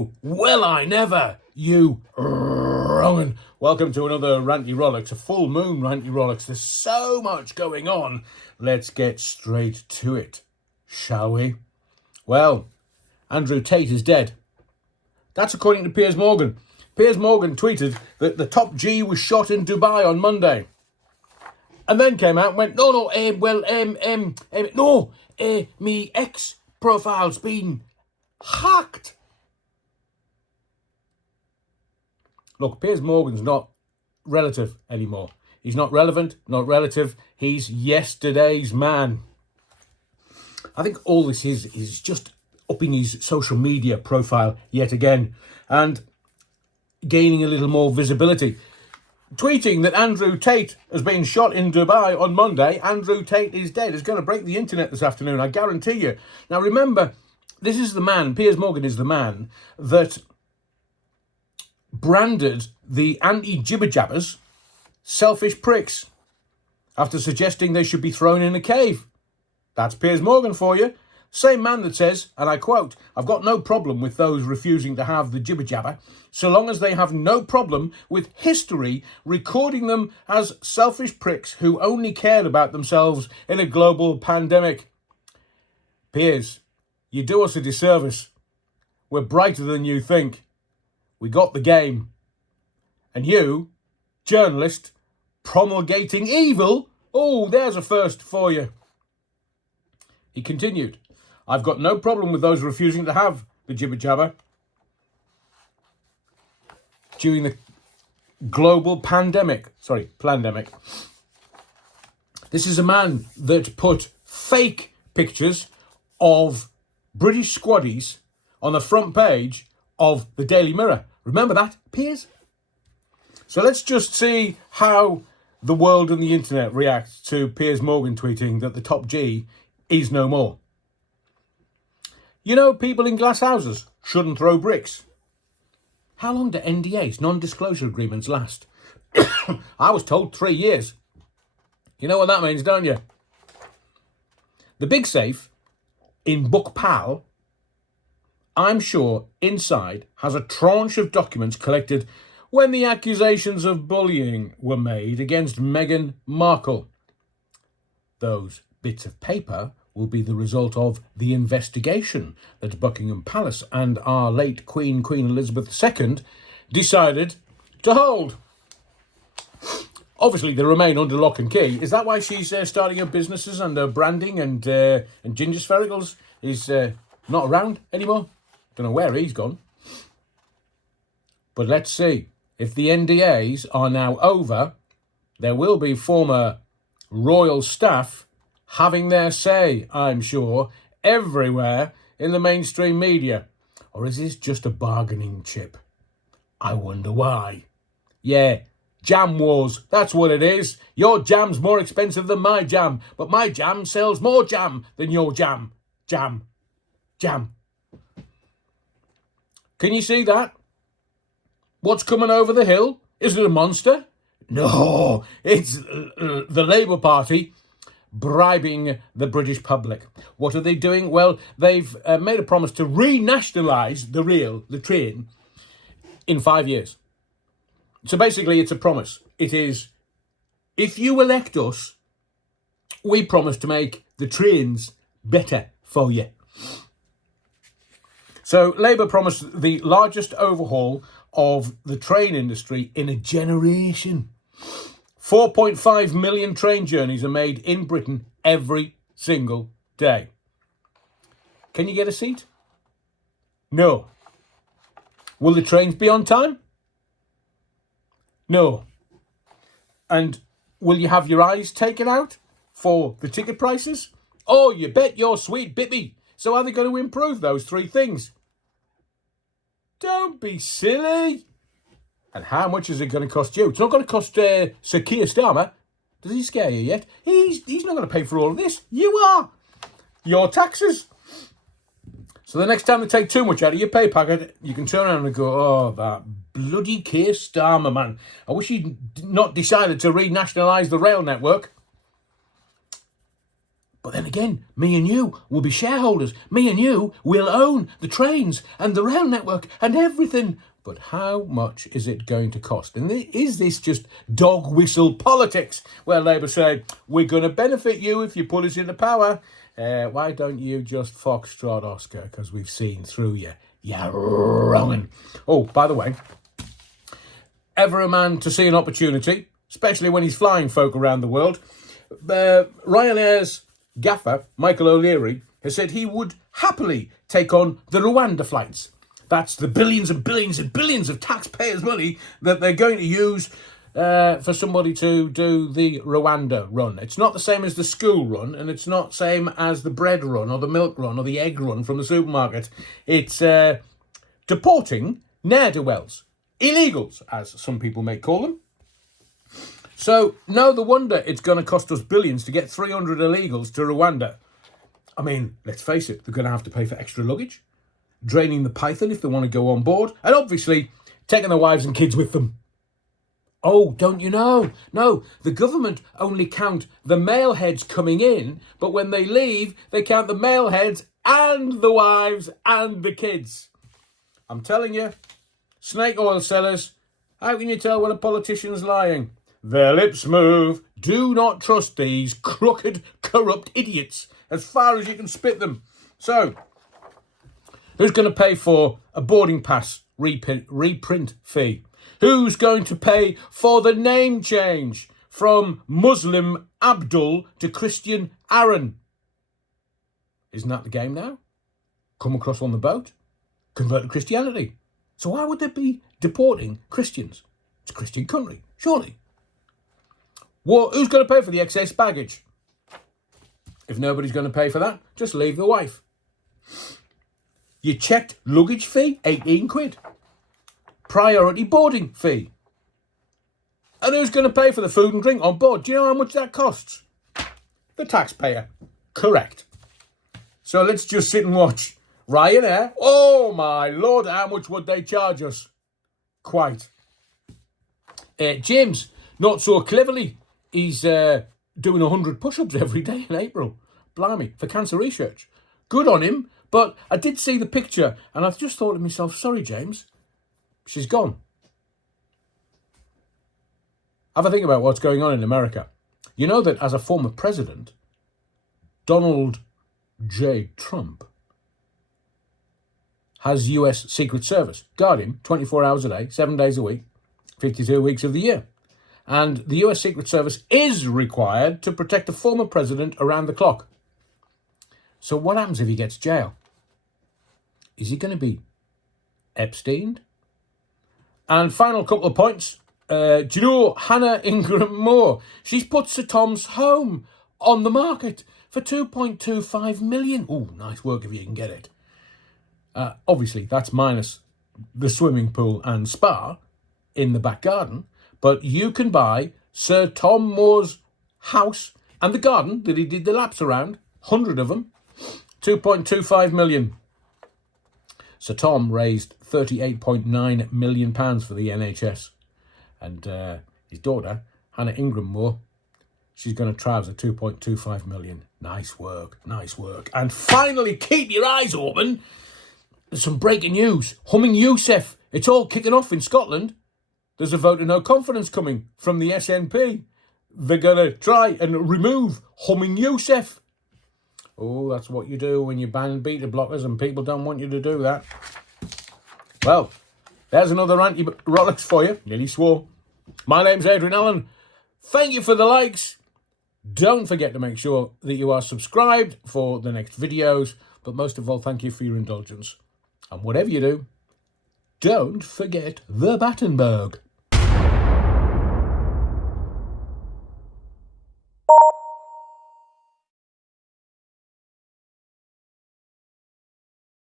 No, well I never, you wrong'un. Welcome to another Ranty Rolex, a full moon Ranty Rolex. There's so much going on. Let's get straight to it, shall we? Well, Andrew Tate is dead. That's according to Piers Morgan. Piers Morgan tweeted that the top G was shot in Dubai on Monday. And then came out and went, me ex profile's been hacked. Look, Piers Morgan's not relative anymore. He's not relevant, not relative. He's yesterday's man. I think all this is just upping his social media profile yet again and gaining a little more visibility. Tweeting that Andrew Tate has been shot in Dubai on Monday. Andrew Tate is dead. It's going to break the internet this afternoon, I guarantee you. Now remember, this is the man, Piers Morgan is the man that branded the anti-jibber-jabbers selfish pricks after suggesting they should be thrown in a cave. That's Piers Morgan for you. Same man that says, and I quote, "I've got no problem with those refusing to have the jibber-jabber, so long as they have no problem with history recording them as selfish pricks who only cared about themselves in a global pandemic." Piers, you do us a disservice. We're brighter than you think. We got the game. And you, journalist, promulgating evil, oh, there's a first for you. He continued, "I've got no problem with those refusing to have the jibber-jabber during the global pandemic. Plandemic. This is a man that put fake pictures of British squaddies on the front page of the Daily Mirror. Remember that, Piers? So let's just see how the world and the internet reacts to Piers Morgan tweeting that the top G is no more. You know, people in glass houses shouldn't throw bricks. How long do NDAs, non-disclosure agreements, last? I was told 3 years. You know what that means, don't you? The big safe in Book Pal, I'm sure inside has a tranche of documents collected when the accusations of bullying were made against Meghan Markle. Those bits of paper will be the result of the investigation that Buckingham Palace and our late Queen Elizabeth II, decided to hold. Obviously, they remain under lock and key. Is that why she's starting her businesses and her branding and Ginger Sphericals is not around anymore? Don't know where he's gone. But let's see. If the NDAs are now over, there will be former royal staff having their say, I'm sure, everywhere in the mainstream media. Or is this just a bargaining chip? I wonder why. Yeah, jam wars, that's what it is. Your jam's more expensive than my jam, but my jam sells more jam than your jam. Jam. Can you see that? What's coming over the hill? Is it a monster? No, it's the Labour Party bribing the British public. What are they doing? Well, they've made a promise to renationalise the train in 5 years. So basically, it's a promise. It is, if you elect us, we promise to make the trains better for you. So Labour promised the largest overhaul of the train industry in a generation. 4.5 million train journeys are made in Britain every single day. Can you get a seat? No. Will the trains be on time? No. And will you have your eyes taken out for the ticket prices? Oh, you bet your sweet bippy. So are they going to improve those three things? Don't be silly. And how much is it going to cost you? It's not going to cost Sir Keir Starmer. Does he scare you yet? He's not going to pay for all of this. You are. Your taxes. So the next time they take too much out of your pay packet, you can turn around and go, oh, that bloody Keir Starmer, man. I wish he'd not decided to renationalise the rail network. But then again, me and you will be shareholders. Me and you will own the trains and the rail network and everything. But how much is it going to cost? And is this just dog whistle politics? Where Labour say, we're going to benefit you if you put us into power. Why don't you just foxtrot Oscar? Because we've seen through you. You're wrong. Oh, by the way, ever a man to see an opportunity, especially when he's flying folk around the world. Ryanair's gaffer, Michael O'Leary, has said he would happily take on the Rwanda flights. That's the billions and billions and billions of taxpayers' money that they're going to use for somebody to do the Rwanda run. It's not the same as the school run, and it's not the same as the bread run or the milk run or the egg run from the supermarket. It's deporting ne'er-do-wells, illegals, as some people may call them. So, no wonder it's going to cost us billions to get 300 illegals to Rwanda. I mean, let's face it, they're going to have to pay for extra luggage, draining the python if they want to go on board, and obviously taking their wives and kids with them. Oh, don't you know? No, the government only count the male heads coming in, but when they leave, they count the male heads and the wives and the kids. I'm telling you, snake oil sellers, how can you tell when a politician's lying? Their lips move. Do not trust these crooked, corrupt idiots as far as you can spit them. So, who's going to pay for a boarding pass reprint fee? Who's going to pay for the name change from Muslim Abdul to Christian Aaron? Isn't that the game now? Come across on the boat, convert to Christianity. So why would they be deporting Christians? It's a Christian country, surely. Well, who's going to pay for the excess baggage? If nobody's going to pay for that, just leave the wife. Your checked luggage fee, 18 quid. Priority boarding fee. And who's going to pay for the food and drink on board? Do you know how much that costs? The taxpayer. Correct. So let's just sit and watch. Ryanair, oh my lord, how much would they charge us? Quite. James, not so cleverly, he's doing 100 push-ups every day in April. Blimey, for cancer research. Good on him, but I did see the picture and I've just thought to myself, sorry James, she's gone. Have a think about what's going on in America. You know that as a former president, Donald J. Trump has US Secret Service guard him 24 hours a day, 7 days a week, 52 weeks of the year. And the US Secret Service is required to protect the former president around the clock. So what happens if he gets jail? Is he going to be Epsteined? And final couple of points. Do you know Hannah Ingram Moore? She's put Sir Tom's home on the market for 2.25 million. Oh, nice work if you can get it. Obviously, that's minus the swimming pool and spa in the back garden. But you can buy Sir Tom Moore's house and the garden that he did the laps around, 100 of them, 2.25 million. Sir Tom raised £38.9 million for the NHS. And his daughter, Hannah Ingram Moore, she's going to trouser 2.25 million. Nice work, nice work. And finally, keep your eyes open. There's some breaking news. Humming Yousaf. It's all kicking off in Scotland. There's a vote of no confidence coming from the SNP. They're going to try and remove Humming Yousaf. Oh, that's what you do when you ban beta blockers and people don't want you to do that. Well, there's another Ranty Rolex for you. Nearly swore. My name's Adrian Allen. Thank you for the likes. Don't forget to make sure that you are subscribed for the next videos. But most of all, thank you for your indulgence. And whatever you do, don't forget the Battenberg.